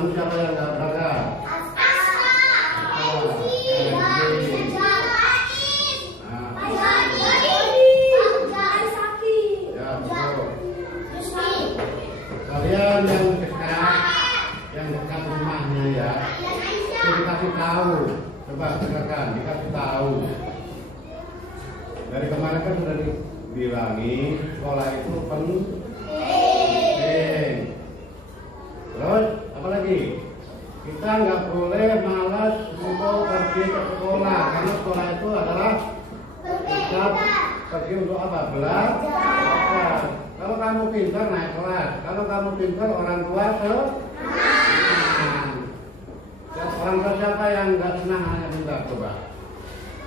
Kamu siapa yang nggak berangkat? Kalian yang dekat rumahnya ya, dikasih tahu. Coba dengarkan, dikasih tahu. Dari kemarin kan sudah dibilangi sekolah itu penting. Terus apa lagi? Kita nggak boleh malas untuk pergi ke sekolah, karena sekolah itu adalah kita pergi untuk apa? Belajar. Kalau kamu pintar naik kelas, kalau kamu pintar orang tua senang. Orang tua siapa yang nggak senang hanya pintar? Coba.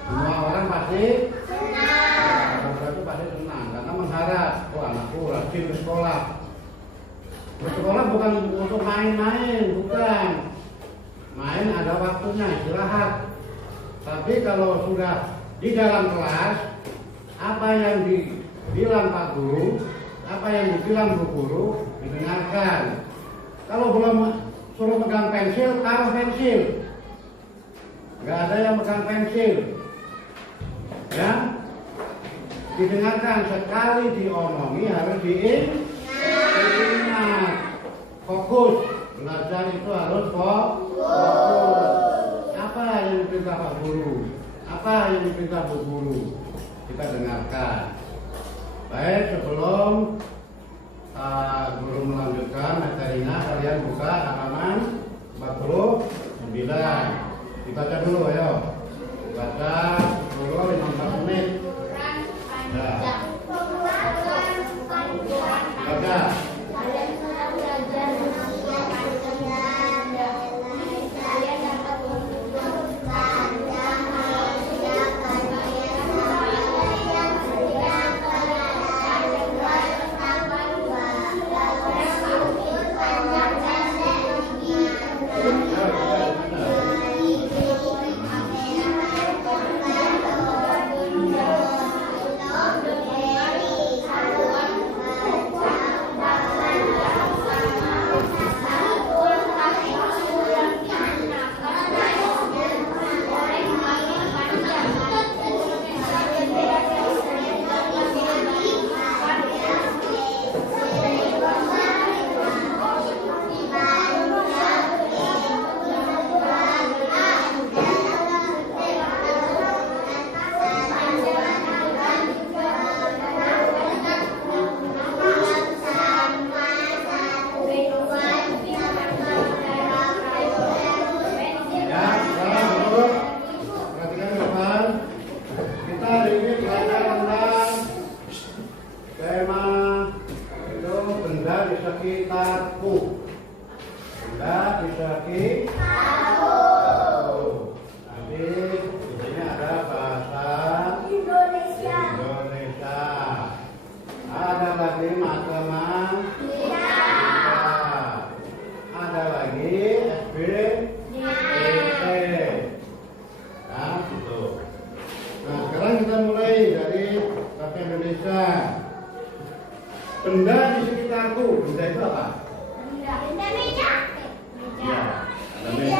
Semua orang pasti senang. Orang tua itu pasti senang karena mengharap, oh anakku rajin ke sekolah. Bersekolah bukan untuk main-main, bukan. Main ada waktunya, istirahat. Tapi kalau sudah di dalam kelas, apa yang dibilang Pak Guru, apa yang dibilang Bu Guru, didengarkan. Kalau belum suruh pegang pensil, taruh pensil. Nggak ada yang pegang pensil. Ya, didengarkan, sekali diomongi harus diingat. Fokus, belajar itu harus fokus. Apa yang diperintah Pak Guru? Apa yang diperintah Bu Guru? Kita dengarkan. Baik, sebelum guru melanjutkan materinya, kalian buka halaman 49. Dibaca dulu, ayo. Baca dulu 15 menit. Ya. Baca. Benda di sekitarku, benda itu apa? Benda meja. Ya, ada meja.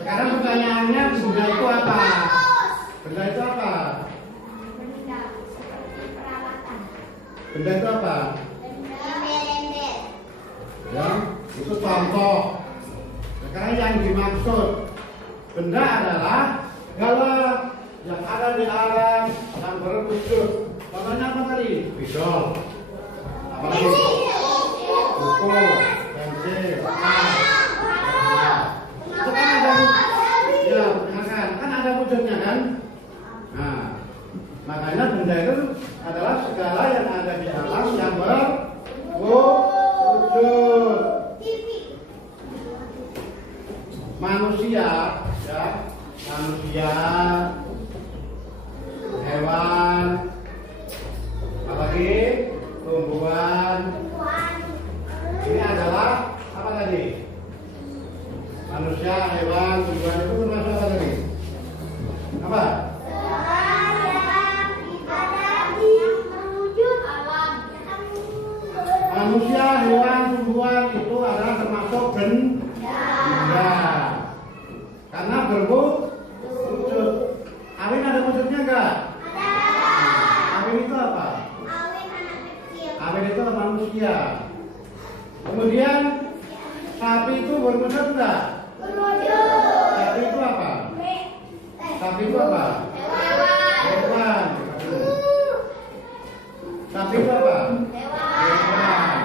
Sekarang pertanyaannya, benda itu apa? Benda itu apa? Benda peralatan. Benda itu apa? Ember. Ya, itu contoh. Sekarang yang dimaksud benda adalah segala yang ada di alam yang berwujud. Contohnya apa tadi? Pisau. Apa lagi? Buku, pensil, itu kan ada, ya, dengarkan, kan ada wujudnya kan? Nah, makanya benda itu adalah segala yang ada di alam yang berwujud. Manusia, ya, manusia, hewan, apalagi tumbuhan. Ini adalah apa tadi? Manusia, hewan, tumbuhan itu termasuk apa tadi? Apa? itu apa? Awin anak kecil. Awin itu manusia. Kemudian sapi itu berwujud enggak? Berwujud. Sapi itu apa? Sapi itu apa? Hewan. Sapi itu apa? Hewan.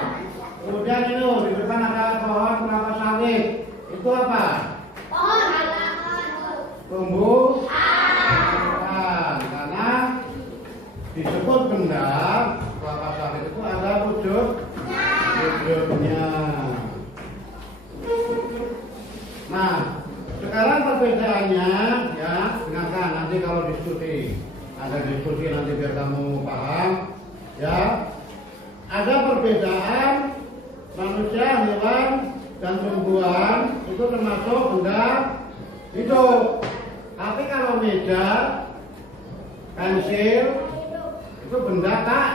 Kemudian itu di depan ada pohon kelapa sawit. Itu apa? Tumbuh karena disebut benda kelapa sawit itu ada wujudnya. Nah, sekarang perbedaannya ya, dengarkan nanti kalau diskusi, ada diskusi nanti biar kamu paham ya. Ada perbedaan manusia, hewan, dan tumbuhan itu termasuk benda hidup. Tapi kalau meja, pensil itu benda tak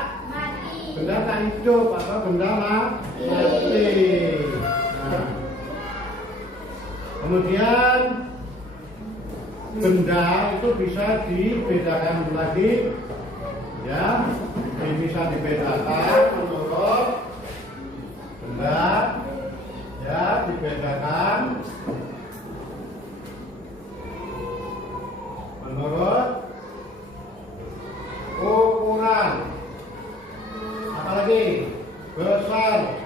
hidup atau benda mati. Nah, kemudian benda itu bisa dibedakan lagi, ya, bisa dibedakan menurut benda, ya, dibedakan menurut ukuran, apalagi besar,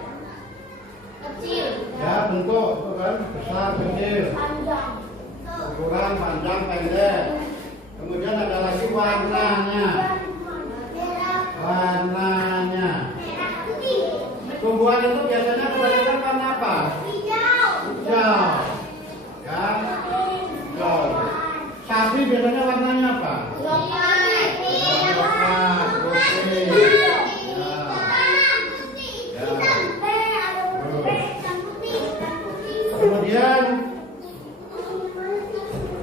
Kecil. ya, bentuk itu kan besar, kecil, Panjang. ukuran, panjang, pendek. Kemudian ada lagi warnanya. Merah putih. Tumbuhan itu biasanya kebanyakan warna apa? Hijau. Hijau, ya, hijau. Sapi biasanya warnanya apa? Coklat. Coklat, putih. Kemudian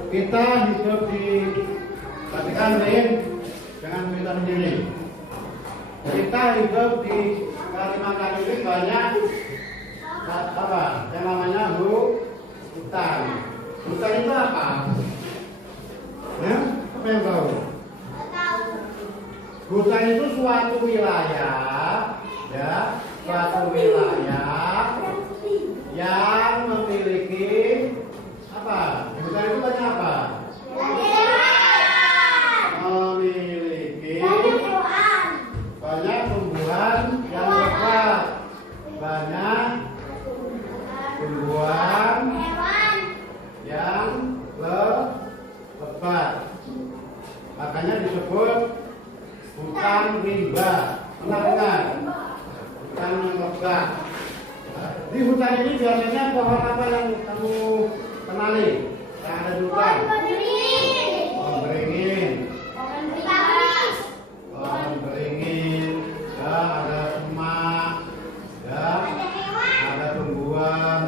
kita hidup di, perhatikan Rin, jangan cerita sendiri. Kita hidup di Kalimantan ini banyak apa? Yang namanya hutan. Hutan itu apa? Ya? Apa yang tahu? Hutan itu suatu wilayah, ya, suatu wilayah yang memiliki apa? Hutan itu banyak apa? Memiliki banyak tumbuhan yang lebat, banyak tumbuhan yang lebat. Makanya disebut hutan rimba. Pernah dengar? Hutan yang lebat. Di hutan ini biasanya pohon apa yang kamu kenali? Yang ada di hutan? Pohon beringin. Pohon beringin. Ya, ada semak. Ya, ada tumbuhan.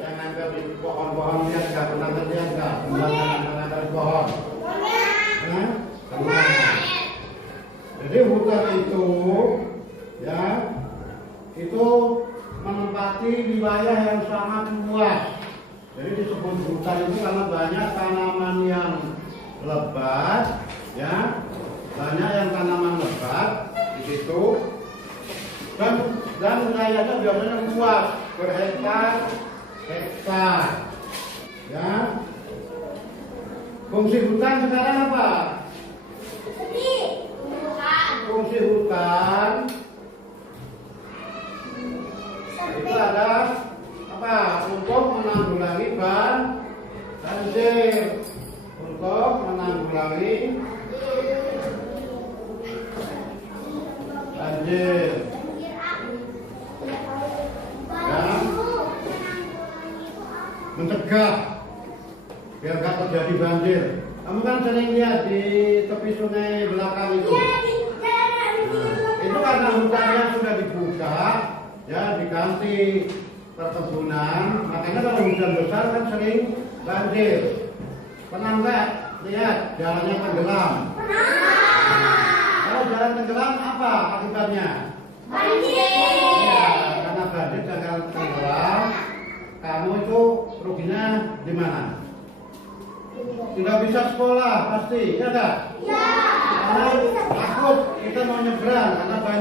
Yang ada di pohon-pohon lihat nggak? Pernah lihat nggak? Tumbuhan yang ada di pohon. Jadi hutan itu, ya, itu menempati wilayah yang sangat luas. Jadi disebut hutan itu karena banyak tanaman yang lebat, ya, banyak yang tanaman lebat di situ, dan wilayahnya biasanya luas, berhektar-hektar, ya. Fungsi hutan sekarang apa? Fungsi hutan itu ada apa? Untuk menanggulangi banjir, untuk menanggulangi banjir, dan mencegah biar nggak terjadi banjir. Kamu kan sering lihat di tepi sungai belakang itu. Itu karena hutannya sudah dibuka, ya, diganti perkebunan. Makanya kalau hujan besar kan sering banjir. Pernah nggak lihat jalannya tenggelam? Kalau jalan tenggelam apa akibatnya? Banjir. Ya, karena banjir dan jalan tenggelam, kamu itu ruginya di mana? Tidak bisa sekolah pasti, ya enggak? Ya.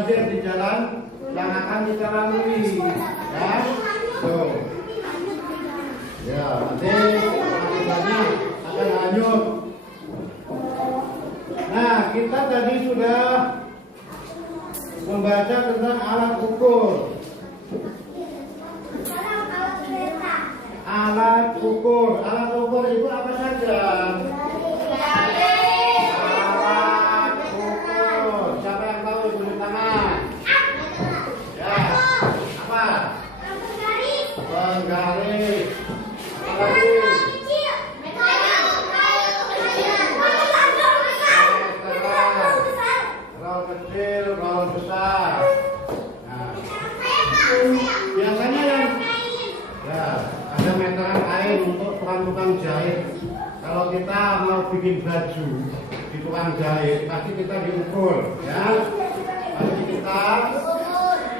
pasir di jalan yang akan kita lalui, ya. Tuh. Ya, nanti akibatnya akan hanyut. Nah, kita tadi sudah membaca tentang alat ukur. Alat ukur itu apa saja? Alat ukur. Siapa yang tahu tulis tangan? Ya. Apa? Penggaris. Apa lagi? Rol kecil, rol besar. Nah, biasanya yang ya ada meteran kain untuk tukang-tukang jahit. Kalau kita mau bikin baju di tukang jahit, pasti kita diukur, ya. Pasti kita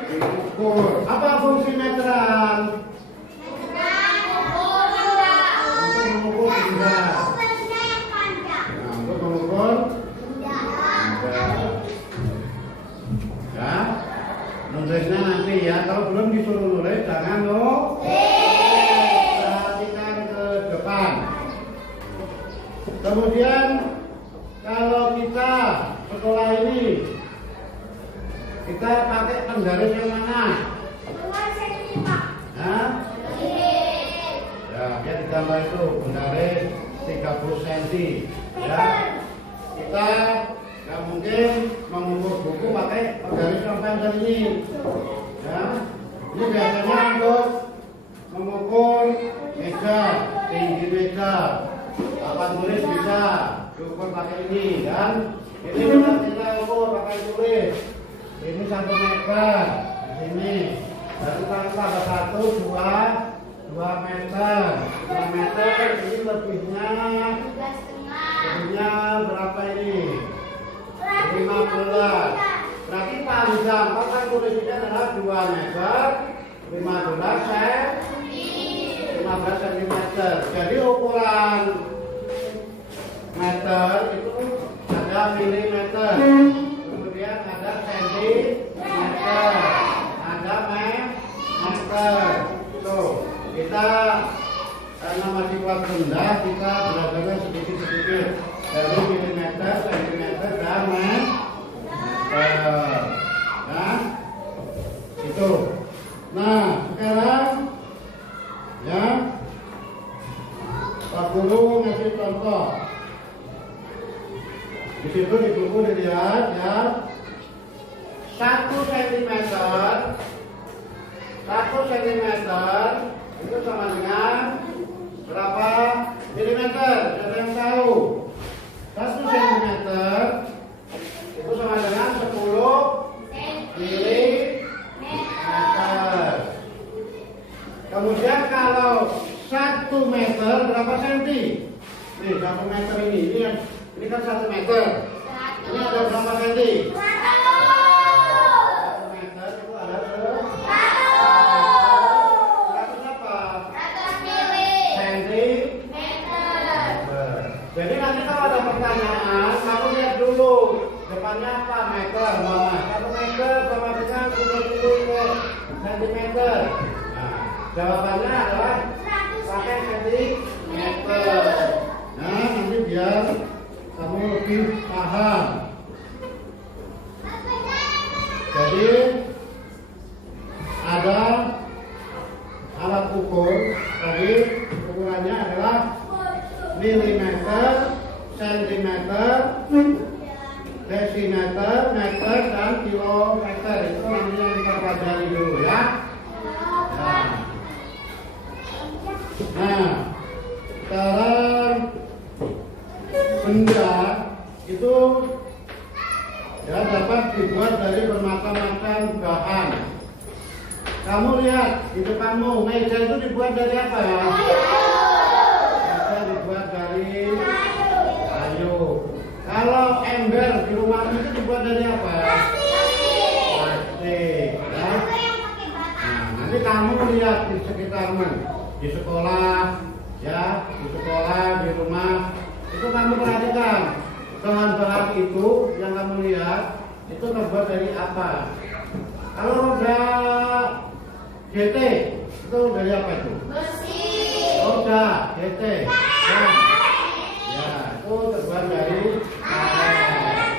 diukur. Apa fungsi meteran? Untuk mengukur benda. Nah, untuk mengukur ya, nulisnya nanti ya. Kalau belum disuruh nulis jangan perhatikan ke depan. Kemudian kalau kita sekolah ini kita pakai penggaris yang mana? Hah? Ya, dia ditambah itu penggaris 30 cm. Ya, kita nggak mungkin mengukur buku pakai penggaris yang panjang ini, ya. Ini biasanya untuk mengukur meja, tinggi meja, papan tulis bisa diukur pakai ini, dan ini bisa kita ukur pakai tulis. Ini 1 meter di sini, dan kita tambah 1, 2 meter, 2 meter. Ini lebihnya berapa ini? 15. Berarti panjang papan tulis ini adalah 2 meter 15 cm. Jadi ukuran meter itu ada milimeter, kemudian ada sentimeter, ada meter. Tuh, kita karena masih kuat rendah, kita belajarnya sedikit-sedikit dari milimeter, sentimeter, dan meter. Nah, itu. Nah, sekarang ya, Pak Guru ngasih contoh. Di situ di buku dilihat ya, 1 cm itu sama dengan berapa milimeter? Siapa yang tahu? 1 cm itu sama dengan 10 milimeter. Kemudian kalau 1 meter berapa senti? Nih 1 meter ini kan 1 meter. Ini ada berapa senti? 1 meter itu ada 100 apa? Sentimeter. Jadi nanti kalau ada pertanyaan, kamu lihat dulu depannya apa? Meter, mama. 1 meter sama dengan 70 sentimeter. Nah, jawabannya adalah pakai sentimeter. Nah, nanti biar kamu lebih paham. Jadi ada alat ukur, tadi ukurannya adalah milimeter, sentimeter, desimeter, meter, dan kilometer. Itu nanti yang kita pelajari dulu ya. Nah, sekarang benda itu ya dapat dibuat dari bermacam-macam bahan. Kamu lihat di depanmu, meja itu dibuat dari apa ya? Meja dibuat dari kayu. Kalau ember di rumahmu itu dibuat dari apa? Plastik. Ya? Nah, nanti kamu lihat di sekitarmu, di sekolah, ya, di sekolah, di rumah, itu kamu perhatikan bahan-bahan itu yang kamu lihat itu terbuat dari apa? Kalau roda GT itu dari apa itu? Besi. Roda GT. Nah, ya, itu terbuat dari karet.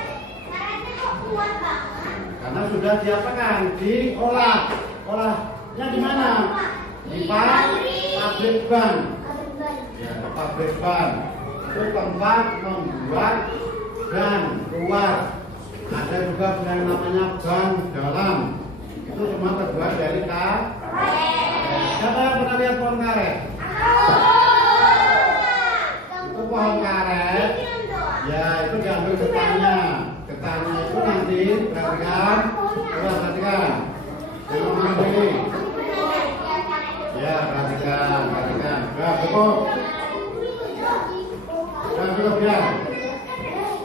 Karetnya kok kuat banget? Karena sudah diapakan? Olahnya di mana? Di pabrik ban. Ya, pabrik ban. Itu tempat membuat ban luar. Ada juga yang namanya ban dalam. Itu semua terbuat dari karet. Siapa yang pernah lihat pohon karet? Itu pohon karet. Ya, itu diambil getahnya. Getahnya itu nanti perhatikan. Perhatikan. Jangan mengambil. Ya, perhatikan. Nah, cukup. Ya.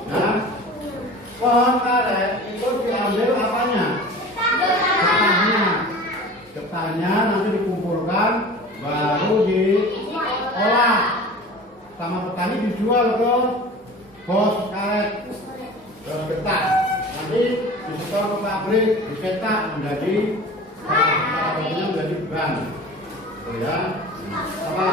Nah, pohon karet itu diambil apanya? Getahnya nanti dikumpulkan, baru diolah sama petani, dijual ke bos karet, ke getah. Nanti disetor ke pabrik, dicetak menjadi ban. Tuh ya. Apa?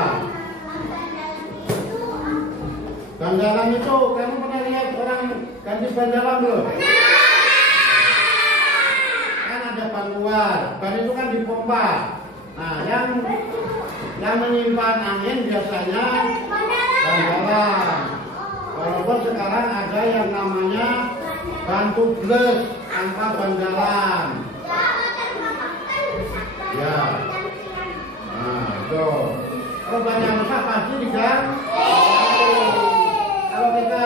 Ban dalam itu, kamu pernah lihat orang ganti ban dalam belum? Kan ada ban luar, ban itu kan dipompa. Nah, yang menyimpan angin biasanya ban dalam. Walaupun sekarang ada yang namanya ban tubeless tanpa ban dalam. Ya. Nah, itu. Kalau ban yang rusak pasti diganti. Kalau kita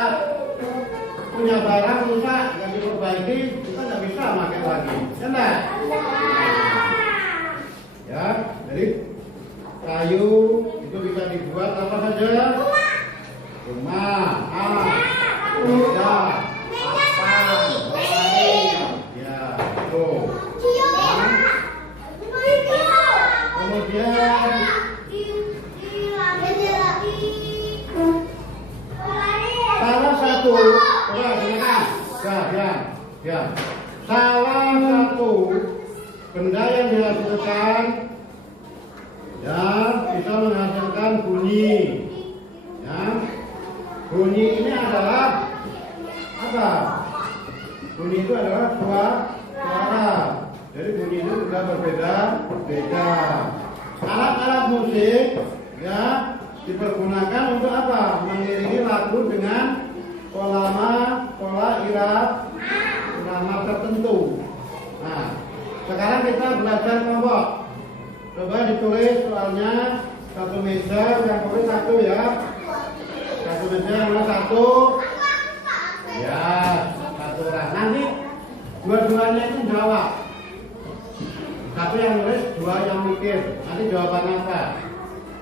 punya barang rusak yang diperbaiki, kita nggak bisa pakai lagi, ya enggak? Ya, jadi kayu itu bisa dibuat apa saja? Rumah, meja, papan, ya, itu. Kemudian salah satu, salah satu benda yang dihasilkan, ya, bisa menghasilkan bunyi. Ya, bunyi ini adalah apa? Bunyi itu adalah suara. Jadi bunyi itu sudah berbeda. Alat-alat musik, ya, dipergunakan untuk apa? Mengiringi lagu dengan pola irama tertentu. Nah, sekarang kita belajar kelompok. Coba ditulis soalnya satu meja, yang boleh satu ya. Satu meja yang boleh satu. Ya, satu orang. Nanti dua-duanya itu jawab. Satu yang nulis, dua yang mikir. Nanti jawabannya apa?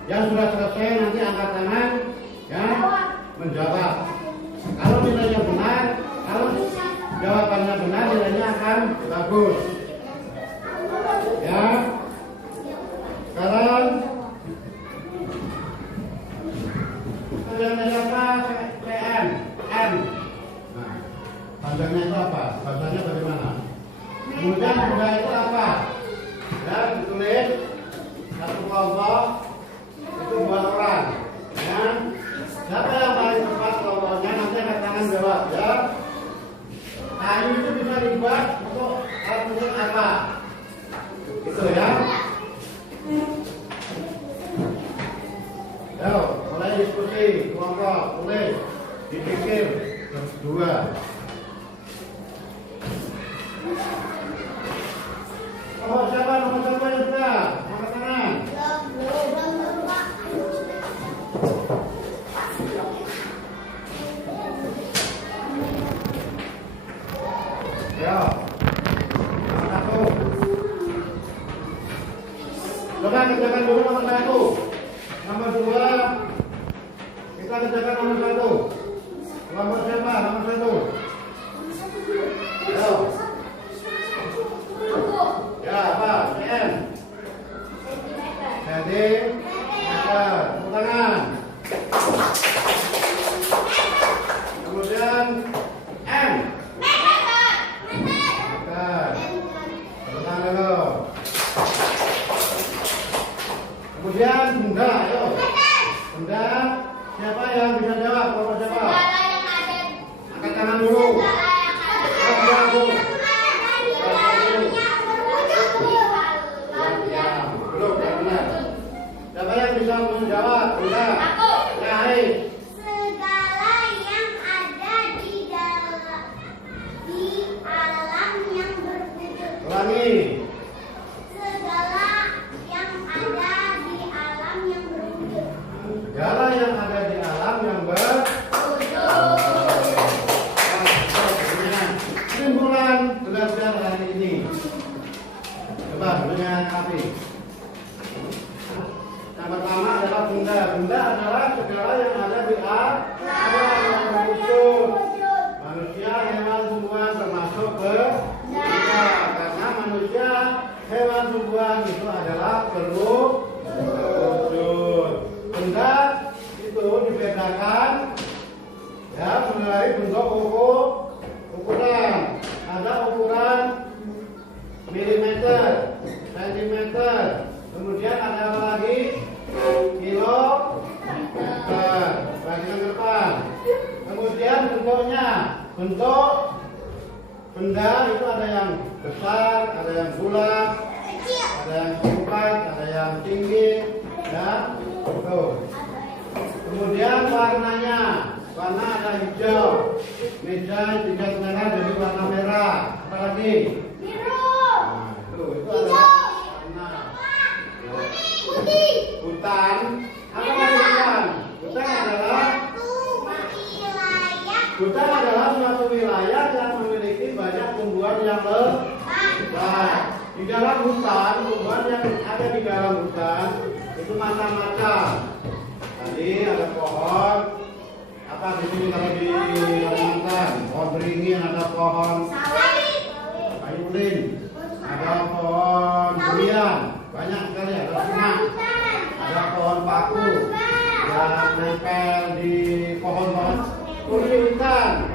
Yang sudah selesai nanti angkat tangan, ya, menjawab. Kalau nilainya benar, kalau jawabannya benar, nilainya akan bagus. Ya. Sekarang nilainya apa? PN, M. Nah, panjangnya itu apa? Bahasanya bagaimana? Kemudian benda itu apa? Ya, ditulis satu kelompok. Itu 2 orang, ya. Siapa yang paling cepat kelompoknya nanti angkat tangan jawab, ya. Kayu itu bisa dibuat untuk alat musik apa? Gitu ya. Yo, mulai diskusi kelompok, tulis, dipikir berdua. Nomor siapa yang sudah? Angkat tangan. Ya, satu. Coba kerjakan dulu nomor 1. Nomor 2, kita kerjakan nomor 1. Nomor siapa? Nomor 1. Ya. Ya, apa? CM. Sentimeter. Tangan. Kemudian M. lagi. Segala yang ada di alam yang berwujud. Segala yang ada di alam yang kesimpulan belajar hari ini. Coba dengan api. Yang pertama adalah benda. Benda adalah segala yang ada di alam yang berwujud. Manusia, hewan, tumbuhan termasuk benda. Karena manusia, hewan, tumbuhan itu adalah berwujud. Benda itu dibedakan ya melalui bentuk ukuran. Ada ukuran milimeter, sentimeter, kemudian ada apa lagi? Kilometer. Bagian depan. Kemudian bentuknya, bentuk benda itu ada yang besar, ada yang bulat, ada yang singkat, ada yang tinggi, ya. Tuh. Kemudian warnanya, warna ada hijau, meja tingkat merah jadi warna merah. Apa lagi? Biru. Nah, itu adalah warna. Putih. Hutan. Apa lagi hutan? Hutan adalah suatu wilayah yang memiliki banyak tumbuhan yang lebat. Di dalam hutan, tumbuhan yang ada di dalam hutan itu macam-macam. Tadi ada pohon, apa di sini kalau di Kalimantan, pohon beringin, ada pohon kayu ulin, ada pohon durian, banyak sekali, ada semak, ada pohon paku yang nempel di pohon-pohon. Kursi hutan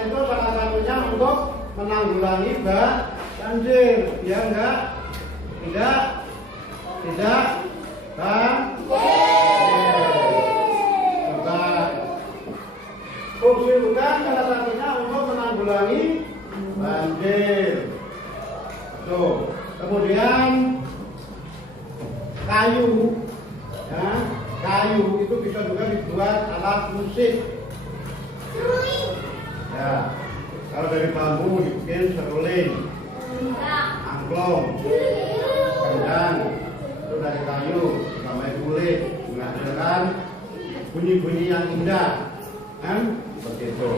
itu salah satunya untuk menanggulangi banjir, ya enggak? Tidak, Kursi hutan salah satunya untuk menanggulangi banjir. Tuh. Kemudian kayu, ya, kayu itu bisa juga dibuat alat musik. Ya, kalau dari bambu dibikin seruling, angklung, kendang, itu dari kayu, sampai kulit, menghasilkan bunyi-bunyi yang indah, kan? Seperti itu.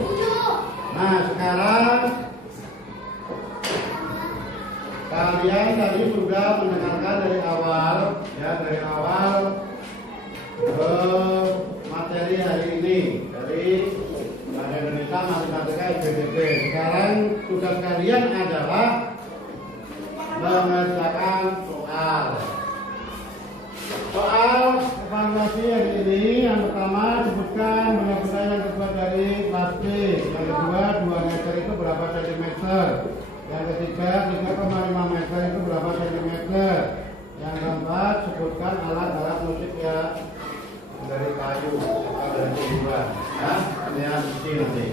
Nah, sekarang kalian tadi sudah mendengarkan dari awal, ya, dari awal materi hari ini dari Bahasa Indonesia Matematika IPDP. Sekarang tugas kalian adalah mengerjakan soal. Soal evaluasi hari ini yang pertama sebutkan benda-benda yang terbuat dari plastik. Yang kedua 2 meter itu berapa sentimeter. Yang ketiga 3,5 meter itu berapa sentimeter. Yang keempat sebutkan alat-alat musik ya dari kayu atau dari tumbuhan. Ya, ini nanti.